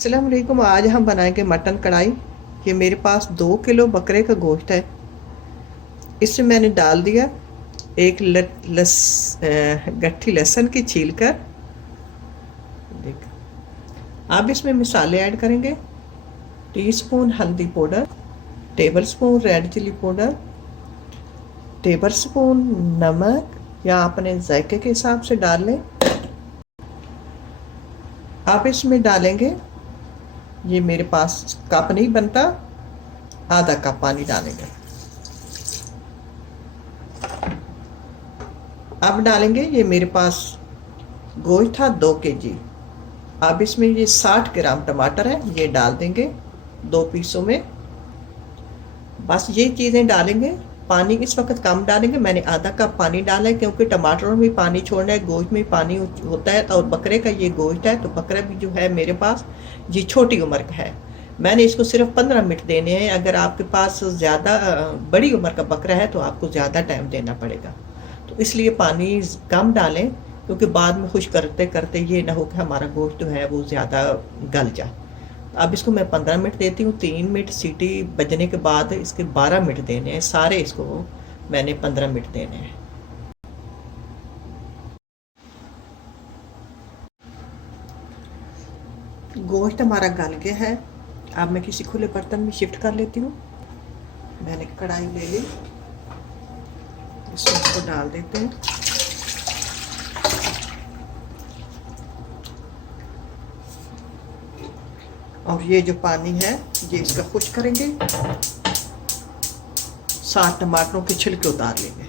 अस्सलाम वालेकुम। आज हम बनाएंगे मटन कढ़ाई। ये मेरे पास 2 किलो बकरे का गोश्त है। इसमें मैंने डाल दिया एक गट्ठी लहसुन की छील कर। देख, अब इसमें मसाले ऐड करेंगे। टीस्पून हल्दी powder, tablespoon red chilli powder, tablespoon नमक या अपने जायके के हिसाब से डाल लें। आप इसमें डालेंगे, ये मेरे पास कप नहीं बनता, आधा कप पानी डालेंगे। अब डालेंगे, ये मेरे पास गोश्त था 2 kg। अब इसमें ये 60 ग्राम टमाटर है, ये डाल देंगे 2 पीसों में। बस ये चीज़ें डालेंगे। पानी इस वक्त कम डालेंगे, मैंने आधा कप पानी डाला है क्योंकि टमाटरों में भी पानी छोड़ना है, गोश्त में भी पानी होता है। और बकरे का ये गोश्त है, तो बकरा भी जो है मेरे पास ये छोटी उम्र का है। मैंने इसको सिर्फ 15 मिनट देने हैं। अगर आपके पास ज़्यादा बड़ी उम्र का बकरा है तो आपको ज़्यादा टाइम देना पड़ेगा। तो इसलिए पानी कम डालें, क्योंकि बाद में खुश करते करते ये ना हो कि हमारा गोश्त जो है वो ज़्यादा गल जाए। अब इसको मैं 15 मिनट देती हूँ। 3 मिनट सीटी बजने के बाद इसके 12 मिनट देने हैं। सारे इसको मैंने 15 मिनट देने हैं। गोश्त हमारा गल गया है। अब मैं किसी खुले बर्तन में शिफ्ट कर लेती हूँ। मैंने कढ़ाई ले ली, इसमें इसको डाल देते हैं। और ये जो पानी है ये इसका खुश करेंगे। 7 टमाटरों के छिलके उतार लेंगे।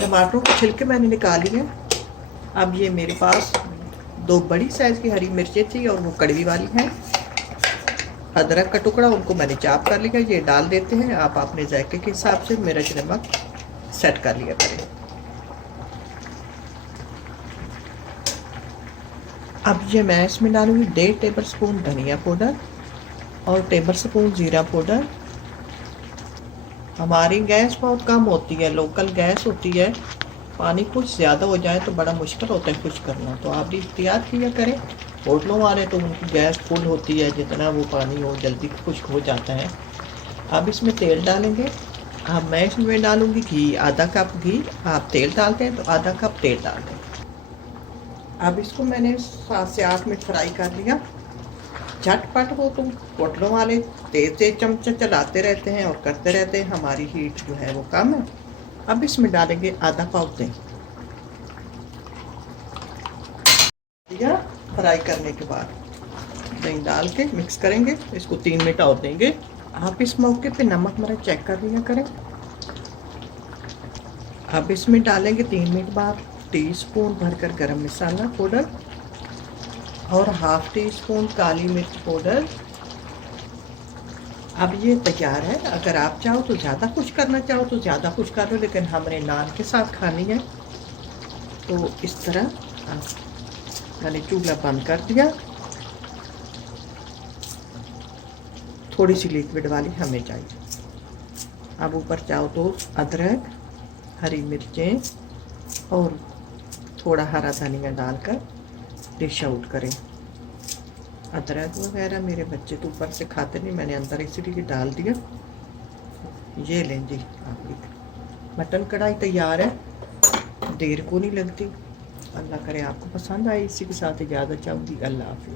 टमाटरों के छिलके मैंने निकाली हैं। अब ये मेरे पास 2 बड़ी साइज़ की हरी मिर्चें थी और वो कड़वी वाली हैं। अदरक का टुकड़ा, उनको मैंने चाप कर लिया, ये डाल देते हैं। आप अपने जायके के हिसाब से मिर्च नमक सेट कर लिया करें। अब ये मैं इसमें डालूंगी 1.5 टेबल स्पून धनिया पाउडर और टेबल स्पून जीरा पाउडर। हमारी गैस बहुत कम होती है, लोकल गैस होती है। पानी कुछ ज़्यादा हो जाए तो बड़ा मुश्किल होता है खुश करना, तो आप भी इख्तियार किया करें। होटलों वाले तो उनकी गैस फुल होती है, जितना वो पानी हो जल्दी खुश्क हो जाता है। अब इसमें तेल डालेंगे। अब मैं इसमें डालूंगी घी, आधा कप घी। आप तेल डालते हैं तो आधा कप तेल डाल दें। अब इसको मैंने 7 से 8 मिनट फ्राई कर लिया। झटपट हो तो होटलों वाले तेज तेज चमचे चलाते रहते हैं और करते रहते हैं, हमारी हीट जो है वो कम है। अब इसमें डालेंगे आधा पाव दही। दिया फ्राई करने के बाद दही डाल के मिक्स करेंगे, इसको 3 मिनट और देंगे। आप इस मौके पे नमक मिर्च चेक कर लिया करें। अब इसमें डालेंगे 3 मिनट बाद टीस्पून भरकर गरम मसाला पाउडर और हाफ टी स्पून काली मिर्च पाउडर। अब ये तैयार है। अगर आप चाहो तो ज़्यादा कुछ करना चाहो तो ज़्यादा कुछ कर लो, लेकिन हमने नान के साथ खानी है तो इस तरह। मैंने चूल्हा बंद कर दिया। थोड़ी सी लिक्विड वाली हमें चाहिए। अब ऊपर चाहो तो अदरक, हरी मिर्चें और थोड़ा हरा धनिया डालकर डिश आउट करें। अदरक वगैरह मेरे बच्चे तो ऊपर से खाते नहीं, मैंने अंदर इसीलिए डाल दिया। ये लें जी, आपकी मटन कढ़ाई तैयार है, देर को नहीं लगती। अल्लाह करे आपको पसंद आए। इसी के साथ इजाज़त चाहूँगी। अल्लाह हाफ़िज़।